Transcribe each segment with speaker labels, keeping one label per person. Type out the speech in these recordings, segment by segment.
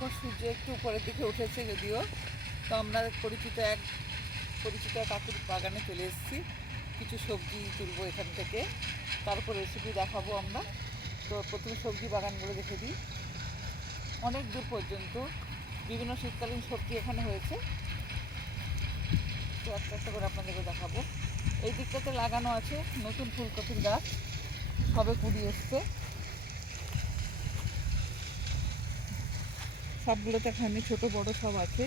Speaker 1: এখন সূর্য একটু উপরের দিকে উঠেছে যদিও, তো আমরা পরিচিত এক, পরিচিত কাকুর বাগানে চলে এসেছি। কিছু সবজি তুলবো এখান থেকে। তারপর রেসিপি দেখাবো আমরা। তো প্রথমে সবজি বাগানগুলো দেখে দিই। অনেক দূর পর্যন্ত বিভিন্ন শীতকালীন সবজি এখানে হয়েছে। তো একটা একটা করে আপনাদেরকে দেখাবো। এই দিকটাতে লাগানো আছে নতুন ফুলকপির গাছ। সবে কুড়ি এসছে। সবগুলোতে এখানে ছোট, বড় সব আছে।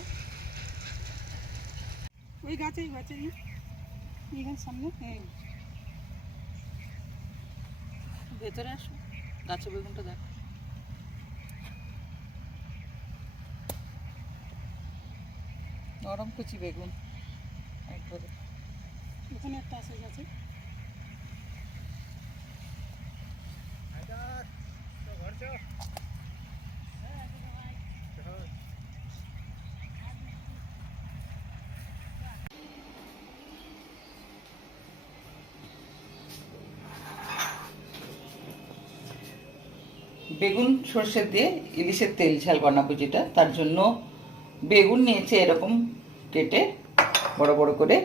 Speaker 2: ওই গাছেই গাছেই। এখানে সামনে? হ্যাঁ।
Speaker 1: ভেতরে আসো। গাছে বেগুনটা দেখো। নরম কুচি বেগুন। একবারে।
Speaker 2: ওখানে একটা আছে গাছে।
Speaker 1: বেগুন সর্ষে দিয়ে ইলিশের তেল, ঝাল বানাবো যেটা। তার জন্য বেগুন নিয়েছে এরকম কেটে বড় বড় করে।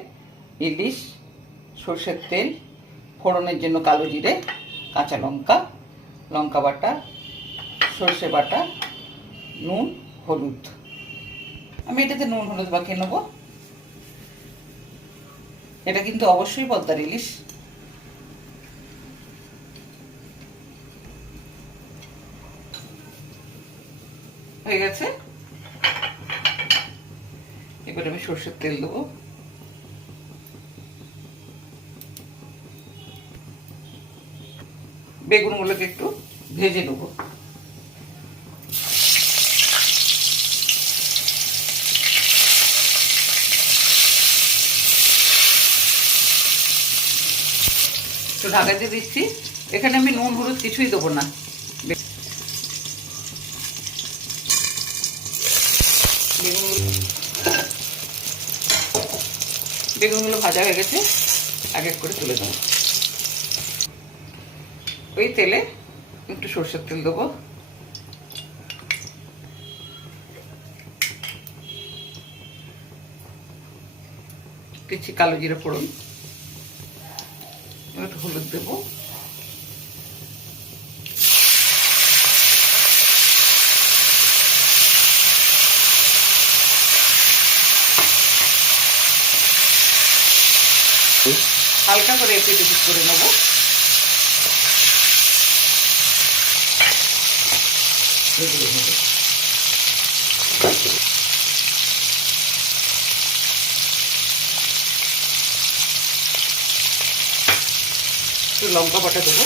Speaker 1: ইলিশ, সর্ষের তেল, ফোড়নের জন্য কালো জিরে, কাঁচা লঙ্কা লঙ্কা বাটা, সর্ষে বাটা, নুন, হলুদ। আমি এটাতে নুন, হলুদ মাখিয়ে নেব। এটা কিন্তু অবশ্যই পদ্মার ইলিশ। হয়ে গেছে। এবার আমি সর্ষের তেল দেবো। বেগুনগুলোকে একটু ভেজে নেব। একটু ঢাকা দিয়ে দিচ্ছি। এখানে আমি নুন, হলুদ কিছুই দেবো না। বেগুনগুলো বেগুনগুলো ভাজা হয়ে গেছে, এক এক করে তুলে দেবো ওই তেলে একটু সর্ষের তেল দেবো। কিছু কালো জিরে ফোড়ন, একটু হলুদ দেবো। হালকা করে এপিট এপিট করে নেব। একটু লঙ্কা বাটা দেবো।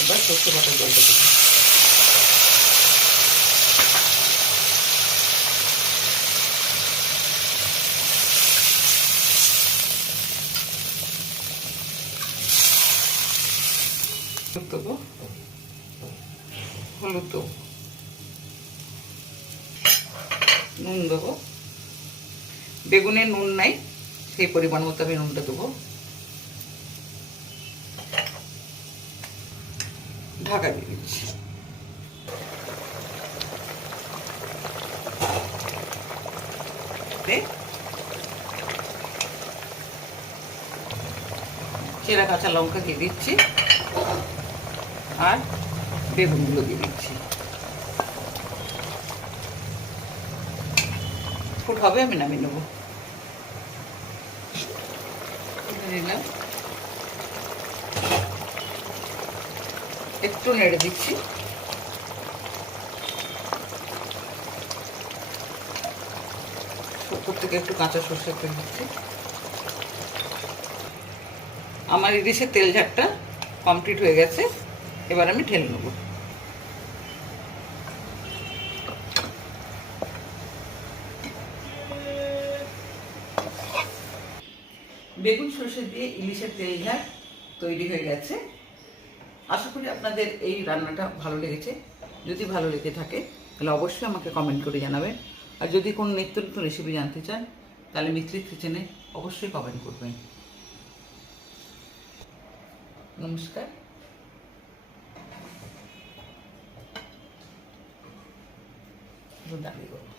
Speaker 1: এবার সর্ষে বাটার জলটা দেবো। দেবো হলুদ দেবো নুন দেবো বেগুনে নুন নাই, সেই পরিমাণ মতো আমি নুনটা দেবো। ঢাকা দিয়ে দিচ্ছি। চেরা কাঁচা লঙ্কা দিয়ে দিচ্ছি। আর বেগুনগুলো দিয়ে দিচ্ছি। ফুট হবে, আমি নামিয়ে নেব। দিলাম একটু নেড়ে দিচ্ছি। উপর থেকে একটু কাঁচা সর্ষের তেল দিচ্ছি। আমার ইলিশের তেল ঝাড়টা কমপ্লিট হয়ে গেছে। এবার আমি ঢেলে নেব। বেগুন, সর্ষে দিয়ে ইলিশের তেল ঝাড় তৈরি হয়ে গেছে। আশা করি আপনাদের এই রান্নাটা ভালো লেগেছে। যদি ভালো লেগে থাকে, তাহলে অবশ্যই আমাকে কমেন্ট করে জানাবেন। আর যদি কোনো নিত্য নতুন রেসিপি জানতে চান, তাহলে মিত্রির কিচেনে অবশ্যই কমেন্ট করবেন। নমস্কার। ¿Dónde amigo?